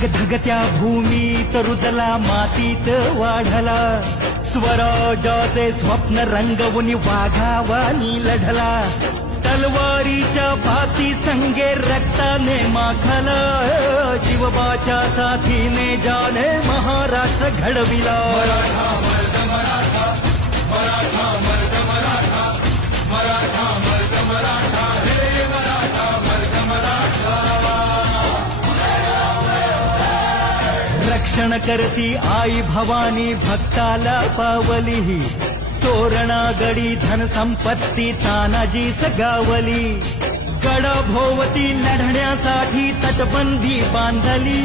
धगधगत्या भूमीत रुजला मातीत वाढला स्वराज्याचे स्वप्न रंगवून वाघावानी लढला तलवारीच्या भाती संगे रक्ताने माखला शिवबाच्या साथीने जाने महाराष्ट्र घडविला मराठा मर्द मराठा मराठा मर्द मराठा मराठा मर्द मराठा हे मराठा मर्द मराठा रक्षण करती आई भवानी भक्ताला पावली तोरणा गडी धन संपत्ती तानाजी सगावली गडभोवती लढण्यासाठी तटबंदी बांधली।